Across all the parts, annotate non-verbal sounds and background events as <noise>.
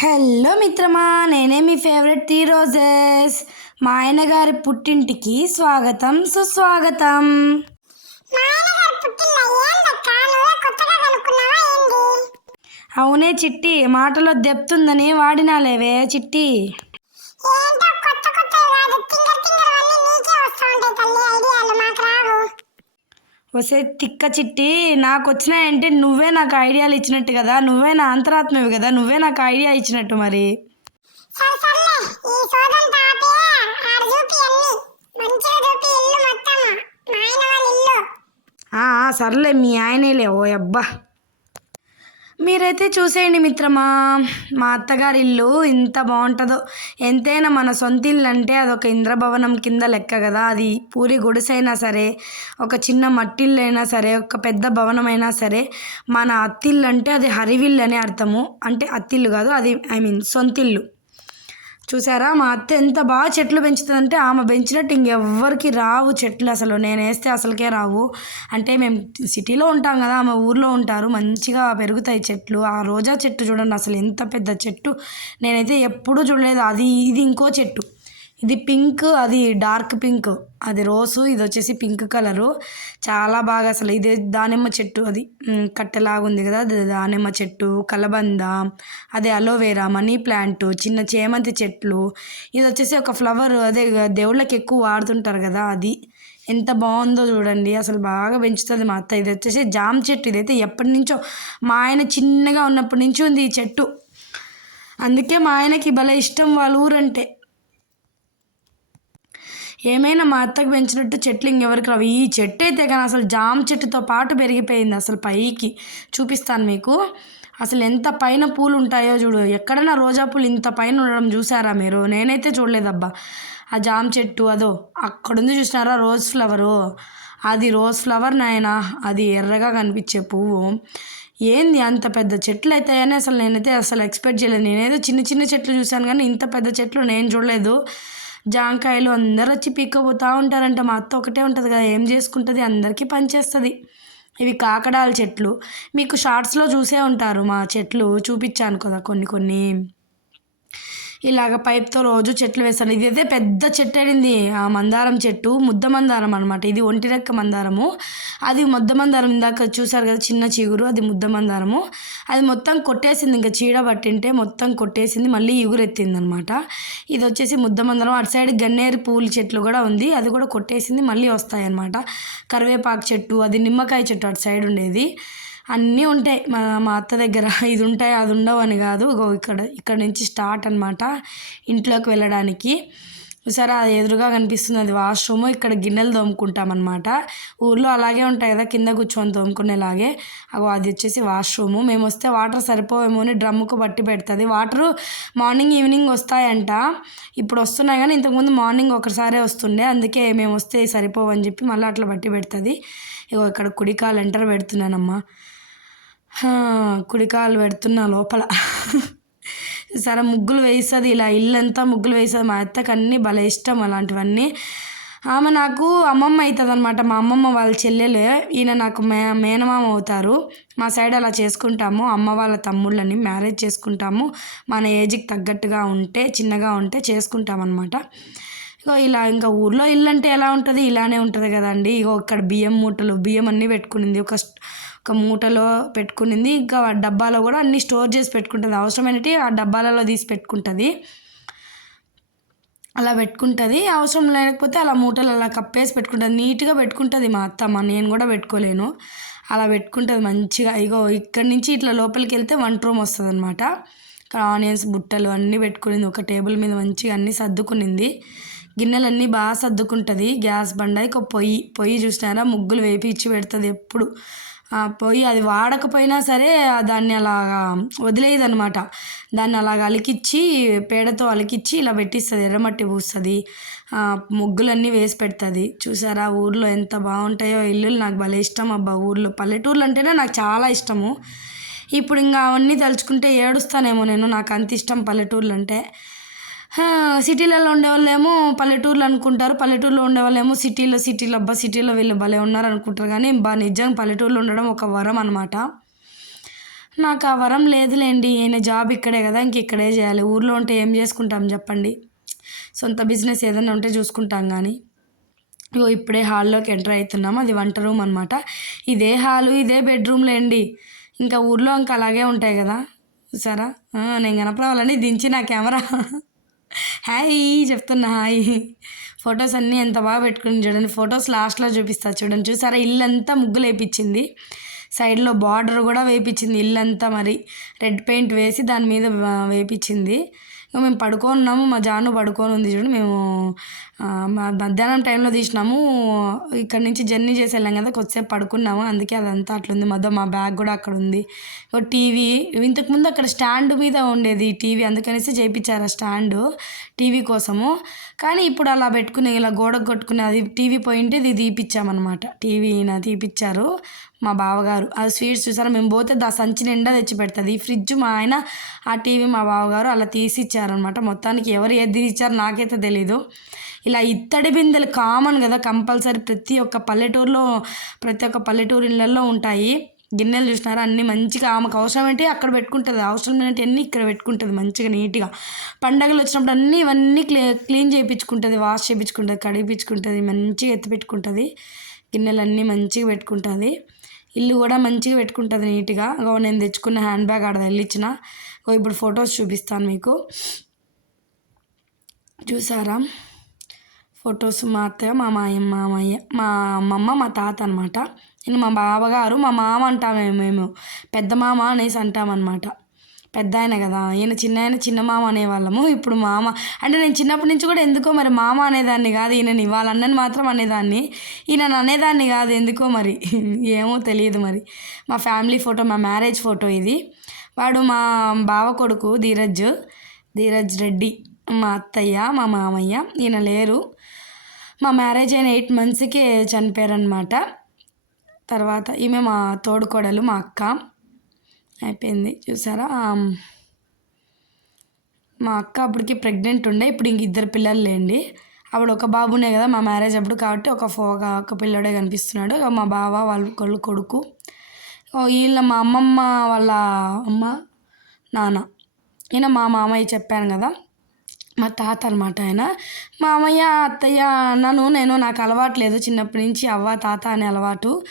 Hello మిత్రమా నేనే మీ favourite tea roses మా ఆయన గారి పుట్టింటికి స్వాగతం సుస్వాగతం. అవునే చిట్టి మాటలో దెప్తుందని వాడినాలేవే చిట్టి. వసే తిక్క చిట్టి నాకు వచ్చినాయంటే నువ్వే నాకు ఐడియాలు ఇచ్చినట్టు కదా నువ్వే నా అంతరాత్మవి కదా నువ్వే నాకు ఐడియా ఇచ్చినట్టు మరి. సర్లే మీ ఆయనేలే ఓ అబ్బా. మీరైతే చూసేయండి మిత్రమా మా అత్తగారి ఇల్లు ఇంత బాగుంటుందో. ఎంతైనా మన సొంత ఇల్లు అంటే అదొక ఇంద్రభవనం కింద లెక్క కదా. అది పూరి గుడిసైనా సరే ఒక చిన్న మట్టిల్లు అయినా సరే ఒక పెద్ద భవనం అయినా సరే మన అత్తిల్లు అంటే అది హరివిల్లు అని అర్థము. అంటే అత్తిల్లు కాదు అది ఐ మీన్ సొంతిల్లు. చూసారా? మా అత్త ఎంత బాగా చెట్లు పెంచుతుందంటే ఆమె పెంచినట్టు ఇంకెవ్వరికి రావు చెట్లు అసలు. నేను వేస్తే అసలుకే రావు. అంటే మేము సిటీలో ఉంటాం కదా ఆమె ఊర్లో ఉంటారు. మంచిగా పెరుగుతాయి చెట్లు. ఆ రోజా చెట్టు చూడండి అసలు ఎంత పెద్ద చెట్టు. నేనైతే ఎప్పుడూ చూడలేదు. అది ఇది ఇంకో చెట్టు. ఇది పింక్ అది డార్క్ పింక్. అది రోసు ఇది వచ్చేసి పింక్ కలరు. చాలా బాగా అసలు ఇది దానిమ్మ చెట్టు అది. కట్టెలాగా ఉంది కదా అది దానిమ్మ చెట్టు కలబంద అదే అలోవేరా మనీ ప్లాంట్ చిన్న చేమంతి చెట్లు. ఇది వచ్చేసి ఒక ఫ్లవర్ అదే దేవుళ్ళకి ఎక్కువ వాడుతుంటారు కదా అది. ఎంత బాగుందో చూడండి అసలు బాగా పెంచుతుంది మా అత్త. ఇది వచ్చేసి జామ చెట్టు ఇదైతే ఎప్పటి నుంచో మా ఆయన చిన్నగా ఉన్నప్పటి నుంచి ఉంది ఈ చెట్టు. అందుకే మా ఆయనకి భలే ఇష్టం వాళ్ళ ఊరంటే. ఏమైనా మా అత్తకు పెంచినట్టు చెట్లు ఇంకెవరికి రావు. ఈ చెట్టు అయితే కానీ అసలు జామ చెట్టుతో పాటు పెరిగిపోయింది అసలు పైకి. చూపిస్తాను మీకు. అసలు ఎంత పైన పూలు ఉంటాయో చూడు. ఎక్కడైనా రోజా పూలు ఇంత పైన ఉండడం చూసారా మీరు? నేనైతే చూడలేదబ్బా. ఆ జామ చెట్టు అదో. అక్కడుంది చూసినారా? Rose flower. అది రోజ్ ఫ్లవర్ నాయన. అది ఎర్రగా కనిపించే పువ్వు. ఏంది అంత పెద్ద చెట్లు అవుతాయని అసలు నేనైతే అసలు ఎక్స్పెక్ట్ చేయలేదు. నేనేదో చిన్న చిన్న చెట్లు చూశాను కానీ ఇంత పెద్ద చెట్లు నేను చూడలేదు. జాంకాయలు అందరు వచ్చి పీక్కపోతూ ఉంటారంట. మా అత్త ఒకటే ఉంటుంది కదా ఏం చేసుకుంటుంది? అందరికీ పనిచేస్తుంది. ఇవి కాకడాల చెట్లు. మీకు షార్ట్స్లో చూసే ఉంటారు మా చెట్లు. చూపించాను కదా కొన్ని కొన్ని. ఇలాగ పైప్తో రోజు చెట్లు వేస్తాను. ఇదైతే పెద్ద చెట్టు అయింది. ఆ మందారం చెట్టు ముద్ద మందారం అనమాట ఇది ఒంటి రెక్క మందారము. అది ముద్ద మందారం ఇందాక చూసారు కదా చిన్న చిగురు అది ముద్ద మందారము. అది మొత్తం కొట్టేసింది ఇంకా చీడ పట్టింటే మొత్తం కొట్టేసింది మళ్ళీ ఎగురెత్తింది అనమాట ఇది వచ్చేసి ముద్ద మందారం. అటు సైడ్ గన్నేరు పూల చెట్లు కూడా ఉంది. అది కూడా కొట్టేసింది మళ్ళీ వస్తాయన్నమాట. కరివేపాకు చెట్టు అది నిమ్మకాయ చెట్టు అటు సైడ్ ఉండేది. అన్నీ ఉంటాయి. మా మా అత్త దగ్గర ఇది ఉంటాయి అది ఉండవు అని కాదు. ఇక్కడ ఇక్కడ నుంచి స్టార్ట్ అనమాట ఇంట్లోకి వెళ్ళడానికి. సరే అది ఎదురుగా కనిపిస్తుంది. అది వాష్రూమ్. ఇక్కడ గిన్నెలు తోముకుంటాం అనమాట ఊర్లో అలాగే ఉంటాయి కదా కింద కూర్చొని తోముకునేలాగే. అగో అది వచ్చేసి వాష్రూమ్. మేము వస్తే వాటర్ సరిపోవేమో అని డ్రమ్ముకు బట్టి పెడుతుంది. వాటరు మార్నింగ్ ఈవినింగ్ వస్తాయంట. ఇప్పుడు వస్తున్నాయి కానీ ఇంతకుముందు మార్నింగ్ ఒకసారే వస్తుండే. అందుకే మేము వస్తే సరిపోవని చెప్పి మళ్ళీ అట్లా బట్టి పెడుతుంది. ఇగో ఇక్కడ కుడికాలు ఎంటర్ పెడుతున్నానమ్మా. కుడికాలు పెడుతున్నా లోపల. సరే ముగ్గులు వేస్తుంది ఇలా ఇల్లంతా ముగ్గులు వేస్తుంది మా అత్తకు అన్నీ భలే ఇష్టం అలాంటివన్నీ. ఆమె నాకు అమ్మమ్మ అవుతుంది అనమాట మా అమ్మమ్మ వాళ్ళ చెల్లెలే. ఈయన నాకు మే మేనమామ అవుతారు. మా సైడ్ అలా చేసుకుంటాము. అమ్మ వాళ్ళ తమ్ముళ్ళని మ్యారేజ్ చేసుకుంటాము. మన ఏజ్కి తగ్గట్టుగా ఉంటే చిన్నగా ఉంటే చేసుకుంటాం అనమాట ఇగో ఇలా ఇంకా ఊర్లో ఇల్లు అంటే ఎలా ఉంటుంది? ఇలానే ఉంటుంది కదండి. ఇగో ఇక్కడ బియ్యం మూటలు బియ్యం అన్నీ పెట్టుకునింది. ఒక ఒక మూటలో పెట్టుకునింది. ఇంకా డబ్బాలో కూడా అన్నీ స్టోర్ చేసి పెట్టుకుంటుంది. అవసరమైనవి ఆ డబ్బాలలో తీసి పెట్టుకుంటుంది. అలా పెట్టుకుంటుంది. అవసరం లేకపోతే అలా మూటలు అలా కప్పేసి పెట్టుకుంటుంది. నీట్గా పెట్టుకుంటుంది మా అత్తమ్మ. నేను కూడా పెట్టుకోలేను. అలా పెట్టుకుంటుంది మంచిగా. ఇగో ఇక్కడి నుంచి ఇట్లా లోపలికి వెళ్తే వంట రూమ్ వస్తుంది అనమాట ఇక్కడ ఆనియన్స్ బుట్టలు అన్నీ పెట్టుకునింది. ఒక టేబుల్ మీద మంచిగా అన్నీ సర్దుకునింది. గిన్నెలన్నీ బాగా సర్దుకుంటుంది. గ్యాస్ బండ ఇక పొయ్యి. పొయ్యి చూసినారా? ముగ్గులు వేపించి పెడుతుంది ఎప్పుడు. పోయి అది వాడకపోయినా సరే దాన్ని అలాగా వదిలేయదనమాట దాన్ని అలాగ అలికిచ్చి పేడతో అలికిచ్చి ఇలా పెట్టిస్తుంది ఎర్రమట్టి పూస్తుంది ముగ్గులన్నీ వేసి పెడుతుంది. చూసారా ఊర్లో ఎంత బాగుంటాయో ఇల్లులు నాకు భలే ఇష్టం అబ్బా ఊర్లో. పల్లెటూర్లు అంటేనే నాకు చాలా ఇష్టము. ఇప్పుడు ఇంకా అవన్నీ తలుచుకుంటే ఏడుస్తానేమో నేను నాకు అంత ఇష్టం పల్లెటూర్లు అంటే. సిటీలలో ఉండేవాళ్ళేమో పల్లెటూర్లు అనుకుంటారు. పల్లెటూరులో ఉండేవాళ్ళేమో సిటీలో సిటీలో అబ్బా సిటీలో వీళ్ళు భలే ఉన్నారు అనుకుంటారు కానీ బా నిజంగా పల్లెటూరులో ఉండడం ఒక వరం అనమాట నాకు ఆ వరం లేదులేండి ఈయన జాబ్ ఇక్కడే కదా ఇంక ఇక్కడే చేయాలి. ఊర్లో ఉంటే ఏం చేసుకుంటాం చెప్పండి. సొంత బిజినెస్ ఏదైనా ఉంటే చూసుకుంటాం కానీ. ఇగో ఇప్పుడే హాల్లోకి ఎంటర్ అవుతున్నాము అది వంట రూమ్ అనమాట ఇదే హాలు ఇదే బెడ్రూమ్ లేండి. ఇంకా ఊర్లో ఇంకా అలాగే ఉంటాయి కదా. సరే నేను కనపడవాలని దించి నా కెమెరా. హాయ్ చెప్తున్నా హాయ్. ఫొటోస్ అన్నీ ఎంత బాగా పెట్టుకుని చూడండి. ఫొటోస్ లాస్ట్లో చూపిస్తా చూడండి. చూసారా? ఇల్లు అంతా ముగ్గులు వేయించింది సైడ్లో బార్డర్ కూడా వేయించింది ఇల్లంతా మరి. రెడ్ పెయింట్ వేసి దాని మీద వేయించింది ఇక మేము పడుకొని ఉన్నాము మా జాను పడుకొని ఉంది చూడండి మేము మా మధ్యాహ్నం టైంలో తీసినాము ఇక్కడ నుంచి జర్నీ చేసి వెళ్ళాం కదా కొద్దిసేపు పడుకున్నాము అందుకే అదంతా అట్లుంది మొత్తం మా బ్యాగ్ కూడా అక్కడ ఉంది. ఒక టీవీ ఇంతకుముందు అక్కడ స్టాండ్ మీద ఉండేది టీవీ అందుకనేసి చేయించారు ఆ స్టాండ్ టీవీ కోసము. కానీ ఇప్పుడు అలా పెట్టుకుని ఇలా గోడకు కొట్టుకుని అది టీవీ పోయింటే ఇది తీపిచ్చామన్నమాట టీవీ నా తీపిచ్చారు. మా బావగారు. అది స్వీట్స్ చూసారా? మేము పోతే దా సంచి నిండా తెచ్చి పెడుతుంది. ఈ ఫ్రిడ్జ్ మా ఆయన ఆ టీవీ మా బావగారు అలా తీసి ఇచ్చారనమాట మొత్తానికి ఎవరు ఏది ఇచ్చారో నాకైతే తెలీదు. ఇలా ఇత్తడి బిందెలు కామన్ కదా కంపల్సరీ ప్రతి ఒక్క పల్లెటూరులో ప్రతి ఒక్క పల్లెటూరు ఇళ్ళల్లో ఉంటాయి. గిన్నెలు చూసినారా? అన్నీ మంచిగా ఆమెకు అవసరం ఏంటి? అక్కడ పెట్టుకుంటుంది. అవసరం ఏంటి అన్నీ ఇక్కడ పెట్టుకుంటుంది మంచిగా నీట్గా. పండగలు వచ్చినప్పుడు అన్నీ ఇవన్నీ క్లీ క్లీన్ చేయించుకుంటుంది వాష్ చేయించుకుంటుంది కడిగించుకుంటుంది మంచిగా ఎత్తి పెట్టుకుంటుంది. గిన్నెలన్నీ మంచిగా పెట్టుకుంటుంది. ఇల్లు కూడా మంచిగా పెట్టుకుంటుంది నీట్గా. ఇగో నేను తెచ్చుకున్న హ్యాండ్ బ్యాగ్ ఆడ వెళ్ళిచ్చిన ఇగో ఇప్పుడు ఫొటోస్ చూపిస్తాను మీకు. చూసారా? ఫొటోస్ మా అత్తయ్య మా మాయమ్మ మామయ్య మా అమ్మమ్మ మా తాత అనమాట నేను మా బావగారు మా మామ అంటామే మేము. పెద్ద మామ అనేసి అంటామన్నమాట. పెద్ద ఆయన కదా. ఈయన చిన్న ఆయన చిన్న మామ అనేవాళ్ళము. ఇప్పుడు మామ అంటే నేను చిన్నప్పటి నుంచి కూడా ఎందుకో మరి మామ అనేదాన్ని కాదు ఈయనని వాళ్ళ అన్నని మాత్రం అనేదాన్ని. ఈయన అనేదాన్ని కాదు ఎందుకో మరి. <laughs> ఏమో తెలియదు మరి. మా ఫ్యామిలీ ఫోటో మా మ్యారేజ్ ఫోటో ఇది. వాడు మా బావ కొడుకు ధీరజ్ ధీరజ్ రెడ్డి మా అత్తయ్య మా మామయ్య ఈయన లేరు. మా మ్యారేజ్ అయిన ఎయిట్ మంత్స్కి చనిపోయారనమాట తర్వాత ఈమె మా తోడుకోడలు మా అక్క. అయిపోయింది. చూసారా? మా అక్క అప్పటికి ప్రెగ్నెంట్ ఉండే. ఇప్పుడు ఇంక ఇద్దరు పిల్లలు లేండి. అప్పుడు ఒక బాబునే కదా మా మ్యారేజ్ అప్పుడు కాబట్టి ఒక ఫో ఒక పిల్లడే కనిపిస్తున్నాడు. మా బావ వాళ్ళ కొడుకు. కొడుకు వీళ్ళ మా అమ్మమ్మ వాళ్ళ అమ్మ నాన్న. ఈయన మా మామయ్య చెప్పాను కదా. మా తాత అనమాట ఆయన. మామయ్య అత్తయ్య అన్నను నేను నాకు అలవాట్లేదు చిన్నప్పటి నుంచి అవ్వ తాత అనే అలవాటు.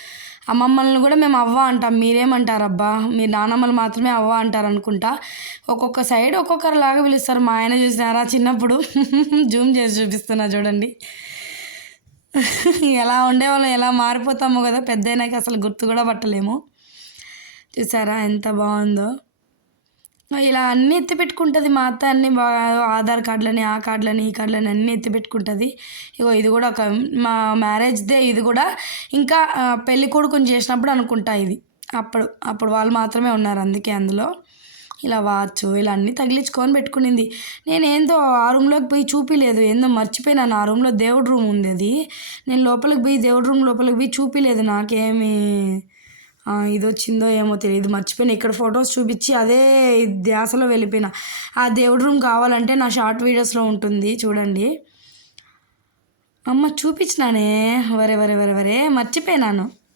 అమ్మమ్మల్ని కూడా మేము అవ్వ అంటాం. మీరేమంటారబ్బా? మీ నానమ్మలు మాత్రమే అవ్వ అంటారు అనుకుంటా. ఒక్కొక్క సైడ్ ఒక్కొక్కరిలాగా పిలుస్తారు. మా ఆయన చూసినారా? చిన్నప్పుడు <laughs> జూమ్ చేసి చూపిస్తున్నా చూడండి. ఎలా ఉండేవాళ్ళం? ఎలా మారిపోతామో కదా? పెద్ద అసలు గుర్తు కూడా పట్టలేము. చూసారా? ఎంత బాగుందో. ఇలా అన్నీ ఎత్తి పెట్టుకుంటుంది మా అత్త అన్ని ఆధార్ కార్డులని ఆ కార్డులని ఈ కార్డులని అన్నీ ఎత్తి పెట్టుకుంటుంది. ఇగో ఇది కూడా ఒక మా మ్యారేజ్దే ఇది కూడా ఇంకా ఆ, పెళ్ళి కొడుకుని చేసినప్పుడు అనుకుంటా ఇది. అప్పుడు అప్పుడు వాళ్ళు మాత్రమే ఉన్నారు అందుకే అందులో. ఇలా వాచ్ ఇలా అన్నీ తగిలించుకొని పెట్టుకునింది. నేను ఏందో ఆ రూమ్లోకి పోయి చూపిలేదు. ఏందో మర్చిపోయినాను. ఆ రూమ్లో దేవుడి రూమ్ ఉంది అది. నేను లోపలికి పోయి దేవుడి రూమ్ లోపలికి పోయి చూపిలేదు నాకేమీ. ఇది వచ్చిందో ఏమో తెలియదు. మర్చిపోయిన. ఇక్కడ ఫొటోస్ చూపించి అదే ధ్యాసలో వెళ్ళిపోయినా. ఆ దేవుడి రూమ్ కావాలంటే నా షార్ట్ వీడియోస్లో ఉంటుంది. చూడండి. అమ్మ చూపించినానే. వరే వరే వరే వరే. మర్చిపోయినాను.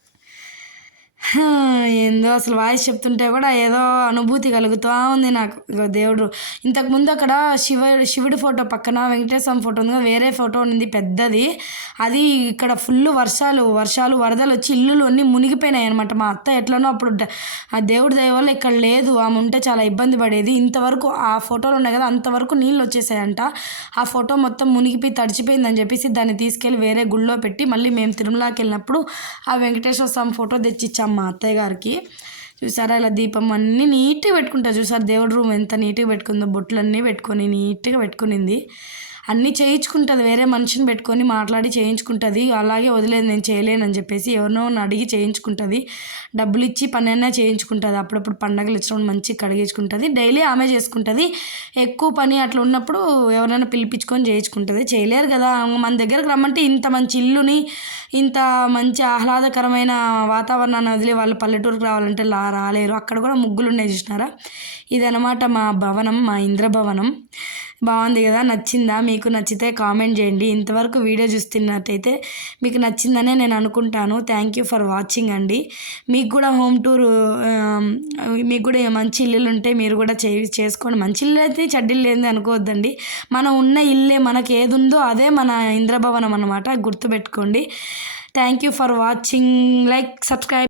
ఏందో అసలు వాయిస్ చెప్తుంటే కూడా ఏదో అనుభూతి కలుగుతూ ఉంది నాకు. దేవుడు ఇంతకుముందు అక్కడ శివ శివుడి ఫోటో పక్కన వెంకటేశ్వర ఫోటో ఉంది వేరే ఫోటో ఉంది పెద్దది. అది ఇక్కడ ఫుల్ వర్షాలు వర్షాలు వరదలు వచ్చి ఇల్లులు అన్నీ మునిగిపోయినాయి అనమాట మా అత్త ఎట్లనో అప్పుడు ఆ దేవుడి దయ వల్ల ఇక్కడ లేదు ఆమె ఉంటే చాలా ఇబ్బంది పడేది. ఇంతవరకు ఆ ఫోటోలు ఉన్నాయి కదా అంతవరకు నీళ్ళు వచ్చేసాయంట. ఆ ఫోటో మొత్తం మునిగిపోయి తడిచిపోయిందని చెప్పేసి దాన్ని తీసుకెళ్ళి వేరే గుళ్ళో పెట్టి మళ్ళీ మేము తిరుమలకి వెళ్ళినప్పుడు ఆ వెంకటేశ్వర స్వామి ఫోటో తెచ్చిచ్చాం మా అత్తయ్య గారికి. చూసారా ఇలా దీపం అన్నీ నీట్గా పెట్టుకుంటారు చూసారు దేవుడి రూమ్ ఎంత నీట్గా పెట్టుకుందో బొట్లన్నీ పెట్టుకొని నీట్గా పెట్టుకునింది. అన్నీ చేయించుకుంటుంది. వేరే మనిషిని పెట్టుకొని మాట్లాడి చేయించుకుంటుంది. అలాగే వదిలేదు నేను చేయలేనని చెప్పేసి ఎవరినో అడిగి చేయించుకుంటుంది. డబ్బులు ఇచ్చి పనైనా చేయించుకుంటుంది. అప్పుడప్పుడు పండగలు ఇచ్చినప్పుడు మంచిగా కడిగించుకుంటుంది డైలీ ఆమె చేసుకుంటుంది. ఎక్కువ పని అట్లా ఉన్నప్పుడు ఎవరైనా పిలిపించుకొని చేయించుకుంటుంది. చేయలేరు కదా. మన దగ్గరకు రమ్మంటే ఇంత మంచి ఇల్లుని ఇంత మంచి ఆహ్లాదకరమైన వాతావరణాన్ని వదిలి వాళ్ళు పల్లెటూరుకు రావాలంటే లా రాలేరు. అక్కడ కూడా ముగ్గులు ఉన్నాయి చూసినారా? ఇదనమాట మా భవనం మా ఇంద్రభవనం. బాగుంది కదా నచ్చిందా? మీకు నచ్చితే కామెంట్ చేయండి. ఇంతవరకు వీడియో చూస్తున్నట్టయితే మీకు నచ్చిందనే నేను అనుకుంటాను. థ్యాంక్ యూ ఫర్ వాచింగ్ అండి. మీకు కూడా హోమ్ టూర్ మీకు కూడా మంచి ఇల్లులు ఉంటే మీరు కూడా చే చేసుకోండి. మంచి ఇల్లు అయితే చెడ్డిల్లు ఏంది అనుకోవద్దండి. మనం ఉన్న ఇల్లే మనకి ఏది ఉందో అదే మన ఇంద్రభవనం అనమాట గుర్తుపెట్టుకోండి. Thank you for watching like subscribe